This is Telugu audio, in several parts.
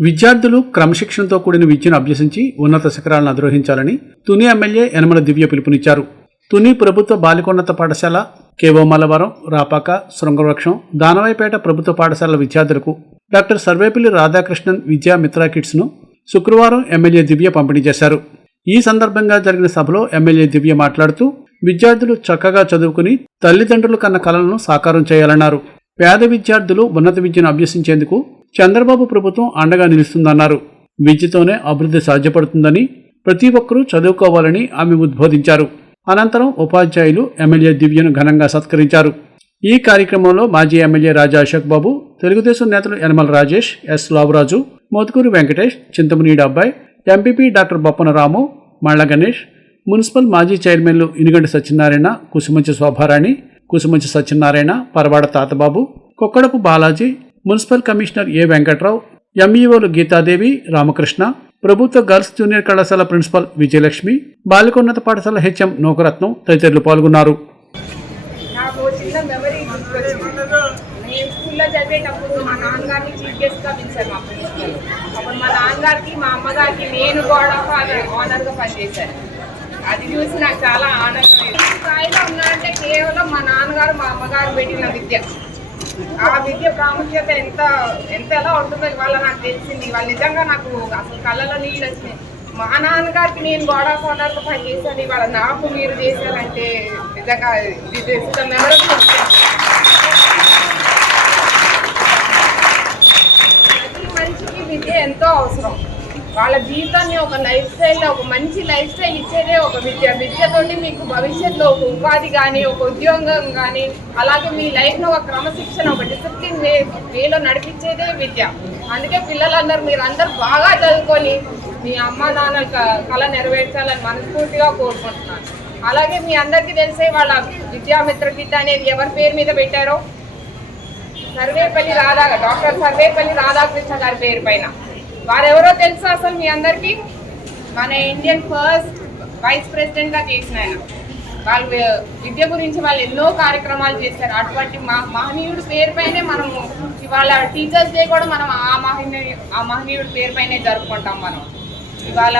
విద్యార్థులు క్రమశిక్షణతో కూడిన విద్యను అభ్యసించి ఉన్నత శిఖరాలను అధిరోహించాలని తుని ఎమ్మెల్యే యనమల దివ్య పిలుపునిచ్చారు. తుని ప్రభుత్వ బాలికోన్నత పాఠశాల కేవో మలవరం రాపాక శృంగవృక్షం దానవాయిపేట ప్రభుత్వ పాఠశాల విద్యార్థులకు డాక్టర్ సర్వేపల్లి రాధాకృష్ణన్ విద్యా మిత్రా కిట్స్ను శుక్రవారం ఎమ్మెల్యే దివ్య పంపిణీ చేశారు. ఈ సందర్భంగా జరిగిన సభలో ఎమ్మెల్యే దివ్య మాట్లాడుతూ విద్యార్థులు చక్కగా చదువుకుని తల్లిదండ్రులు కన్న కలలను సాకారం చేయాలన్నారు. పేద విద్యార్థులు ఉన్నత విద్యను అభ్యసించేందుకు చంద్రబాబు ప్రభుత్వం అండగా నిలుస్తుందన్నారు. విద్యతోనే అభివృద్ధి సాధ్యపడుతుందని ప్రతి ఒక్కరూ చదువుకోవాలని ఆమె ఉద్బోధించారు. అనంతరం ఉపాధ్యాయులు ఎమ్మెల్యే దివ్యను ఘనంగా సత్కరించారు. ఈ కార్యక్రమంలో మాజీ ఎమ్మెల్యే రాజా అశోక్ బాబు తెలుగుదేశం నేతలు Yanamala Rajesh S Lavuraju Mothukuru Venkatesh Chintamunidi Abbai MPP doctor Boppana రాము మళ్ళ గణేష్ మున్సిపల్ మాజీ చైర్మన్లు Inuganti Satyanarayana Kusumanchi Shobharani Kusumanchi Satyanarayana Paravada Tatababu Kokkadapu Balaji municipal commissioner A Venkatrao ఎంఈఓలు Geetadevi Ramakrishna ప్రభుత్వ గర్ల్స్ జూనియర్ కళాశాల ప్రిన్సిపల్ విజయలక్ష్మి బాలికోన్నత పాఠశాల హెచ్ఎం నోకరత్నం తదితరులు పాల్గొన్నారు. అది చూసి నాకు చాలా ఆనందం వేసింది. ఈ స్థాయిలో కేవలం మా నాన్నగారు మా అమ్మగారు పెట్టిన విద్య. ఆ విద్య ప్రాముఖ్యత ఎంత ఎంత ఎలా ఉంటుందో ఇవాళ నాకు తెలిసింది. ఇవాళ నిజంగా నాకు అసలు కళ్ళలో నీళ్ళు వచ్చినాయి. మా నాన్నగారికి నేను గోడా కోనర్లో పని చేశాను ఇవాళ నాకు మీరు చేశారంటే నిజంగా ఇది మెమరబుల్ ప్రతి మనిషికి విద్య ఎంతో అవసరం. వాళ్ళ జీవితాన్ని ఒక లైఫ్ స్టైల్ ఒక మంచి లైఫ్ స్టైల్ ఇచ్చేదే ఒక విద్య. విద్యతోటి మీకు భవిష్యత్తులో ఒక ఉపాధి కానీ ఒక ఉద్యోగం కానీ అలాగే మీ లైఫ్లో ఒక క్రమశిక్షణ ఒక డిసిప్లిన్ వే వేలో నడిపించేదే విద్య. అందుకే పిల్లలందరూ మీరు అందరూ బాగా చదువుకొని మీ అమ్మ నాన్నల క- కళ నెరవేర్చాలని మనస్ఫూర్తిగా కోరుకుంటున్నాను. అలాగే మీ అందరికీ తెలిసే వాళ్ళ విద్యామిత్ర కిట్ అనేది ఎవరి పేరు మీద పెట్టారో? సర్వేపల్లి రాధా డాక్టర్ సర్వేపల్లి రాధాకృష్ణ గారి పేరు పైన. వారెవరో తెలుసా అసలు మీ అందరికీ? మన ఇండియన్ ఫస్ట్ వైస్ ప్రెసిడెంట్గా చేసిన ఆయన. వాళ్ళు విద్య గురించి వాళ్ళు ఎన్నో కార్యక్రమాలు చేశారు. అటువంటి మా మహనీయుడి పేరుపైనే మనము ఇవాళ టీచర్స్ డే కూడా మనం ఆ మహనీయు ఆ మహనీయుడి పేరుపైనే జరుపుకుంటాం మనం. ఇవాళ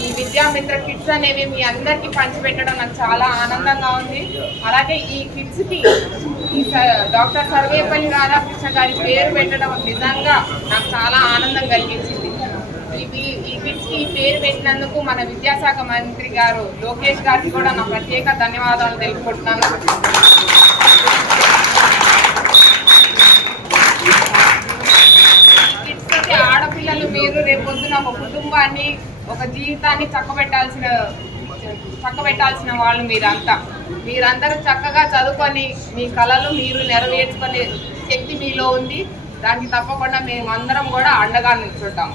ఈ విద్యామిత్ర కిట్స్ అనేవి మీ అందరికీ పంచిపెట్టడం నాకు చాలా ఆనందంగా ఉంది. అలాగే ఈ కిట్స్కి ఈ స- డాక్టర్ సర్వేపల్లి రాధాకృష్ణ గారి పేరు పెట్టడం నిజంగా నాకు చాలా ఆనందం కలిగించింది. ఇవి ఈ కిట్స్కి ఈ పేరు పెట్టినందుకు మన విద్యాశాఖ మంత్రి గారు లోకేష్ గారికి కూడా నా ప్రత్యేక ధన్యవాదాలు తెలుపుకుంటున్నాను. కుటుంబాన్ని ఒక జీవితాన్ని చక్కబెట్టాల్సిన చక్కబెట్టాల్సిన వాళ్ళు మీరంతా. మీరందరూ చక్కగా చదువుకొని మీ కళలు మీరు నెరవేర్చుకునే శక్తి మీలో ఉంది. దానికి తప్పకుండా మేము అందరం కూడా అండగా నిల్చుంటాము